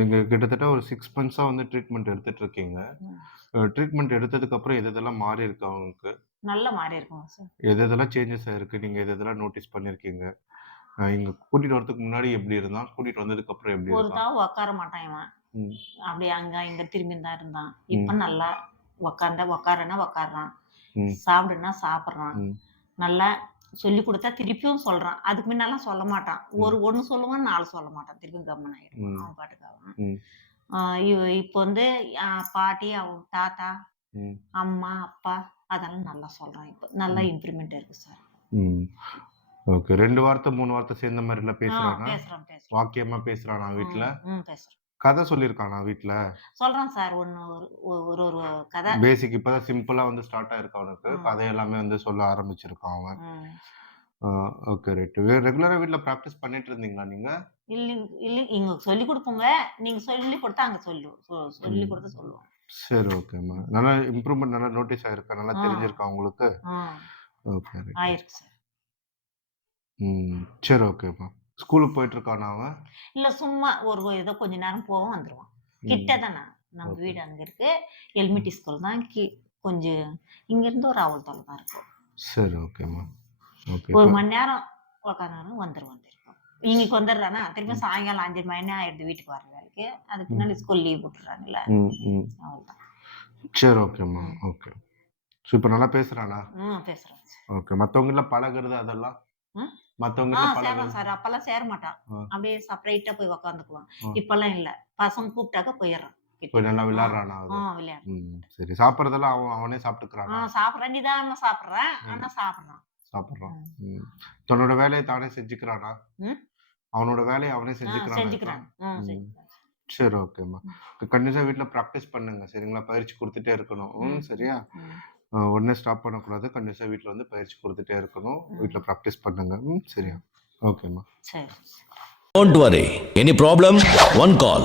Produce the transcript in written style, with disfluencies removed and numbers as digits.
நீங்க கிட்டத்தட்ட ஒரு 6 மந்த்ஸா வந்து ட்ரீட்மெண்ட் எடுத்துட்டு இருக்கீங்க. ம். ட்ரீட்மெண்ட் எடுத்ததுக்கு அப்புறம் எதெல்லாம் மாறி இருக்கு அவங்களுக்கு? நல்லா மாறி இருக்குங்க சார். எதெல்லாம் சேஞ்சஸ் ஆயிருக்கு? நீங்க எதெல்லாம் நோட்டீஸ் பண்ணியிருக்கீங்க? இங்க கூட்டிட்டு வரதுக்கு முன்னாடி எப்படி இருந்தான்? கூட்டிட்டு வந்ததுக்கு அப்புறம் எப்படி ஒரு இருக்கான்? தாவு உட்கார மாட்டான் இவன். ம். அப்படியே அங்க, இங்க திரும்பின்னு தான் இருந்தான். இப்ப ம். நல்லா உட்காருன்னா உட்காருறான். ம். சாப்பிடுன்னா சாப்பிடுறான். ம். நல்லா சொல்லிக் குடுத்தா திருப்பியும் சொல்றான். அதுக்கு முன்னலாம் சொல்ல மாட்டான். ம். 1 சொல்லுவான், 4 சொல்ல மாட்டான். திருப்பி கம்முனு ஆயிடுவான். ம். அவன் பாட்டுக்கு அவன். ம். ஆ இப்போ வந்து பாட்டி, அவங்க தாத்தா, ம். அம்மா, அப்பா அதெல்லாம் நல்லா சொல்றான் இப்ப. நல்லா இம்ப்ரூவ்மெண்ட் இருக்கு சார். ம். ஓகே. 2 வார்த்தை, 3 வார்த்தை சேர்ந்த மாரிலாம் பேசுறானா? பேசுறான். வாக்கியமா பேசுறானா வீட்ல? பேசுறான். கதை சொல்லியிருக்கானா வீட்ல? சொல்றான் சார். ஒரு கதை. பேசிக் இப்பதான் சிம்பிளா வந்து ஸ்டார்ட் ஆயிருக்கு அவனுக்கு. கதை எல்லாமே வந்து சொல்ல ஆரம்பிச்சிருக்கான் அவன். ம். Okay right. ரெகுலரா வீட்ல பிராக்டிஸ் பண்ணிட்டு இருந்தீங்களா நீங்க? இங்க சொல்லிக் குடுப்போங்க. நீங்க சொல்லிக் குடுத்தா அங்க சொல்லிக் குடுத்தா சொல்லுவோம். சரி ஓகேம்மா. நல்லா இம்ப்ரூவ்மென்ட் நல்லா நோட்டீஸ் ஆயிருக்கா? நல்லா ஆ. தெரிஞ்சிருக்கா உங்களுக்கு? ஆ. Okay right. ஆயிருக்கு சார். சரி ஓகேம்மா. ஸ்கூலுக்கு போயிட்டு இருக்கானா அவன்? இல்ல சும்மா ஏதோ கொஞ்ச நேரம் போவான், வந்துருவான். கிட்ட தான. நம்ம வீடு அங்க இருக்கு. எல்மிட்டி ஸ்கூல் தான். கொஞ்சம் இங்கிருந்து ஒரு அவல் தொலை தான் இருக்கும். சரி ஓகேம்மா. ஓகே. 1 மணி நேரம் உட்காந்தாலும் வந்துருவான் திரும்ப. இன்னைக்கு வந்துடுறானா, திரும்ப சாயங்காலம் 5 மணி ஆயிடுது வீட்டுக்கு வர வேலைக்கு. அதுக்கு பின்னாடி ஸ்கூல் லீவ் விட்டுறாங்கல்ல. அவ்வளவுதான். சரி ஓகேம்மா. ஓகே. ஸோ இப்ப நல்லா பேசுறானா? பேசுறான் சார். ஓகே. மத்தவங்ககிட்ட பழகுறது அதெல்லாம்? மத்தவங்ககிட்ட சேருவான் பழகுறது? சார். அப்பெல்லாம் சேர மாட்டான். ஆ. அப்படியே செப்பரேட்டா போய் உட்காந்துக்குவான். இப்பெல்லாம் இல்ல. பசங்க கூப்பிட்டாக்க போயிடுறான். போய் நல்லா விளையாடுறானா அது? விளையாடுறான். சரி. சாப்பிடுறதெல்லாம் அவனே சாப்பிட்டுக்கிறானா? சாப்பிடுறான். நிதானமா சாப்பிடுறான். ஆனா சாப்பிடுறான். தன்னோட வேலையை தானே செஞ்சுக்கிறானா? அவனோட வேலையை அவனே செஞ்சுக்கிறான். செஞ்சுக்கிறான். சரி ஓகேம்மா. கண்டினியூஸா வீட்ல பிராக்டிஸ் பண்ணுங்க. சரிங்களா? பயிற்சி குடுத்துட்டே இருக்கணும். சரியா? உடனே ஸ்டாப் பண்ணக்கூடாது. கண்டினியூஸா வீட்ல வந்து பயிற்சி குடுத்துட்டே இருக்கணும். வீட்ல பிராக்டிஸ் பண்ணுங்க. சரியா? ஓகேம்மா. சரி. Don't worry. Any problem? One call.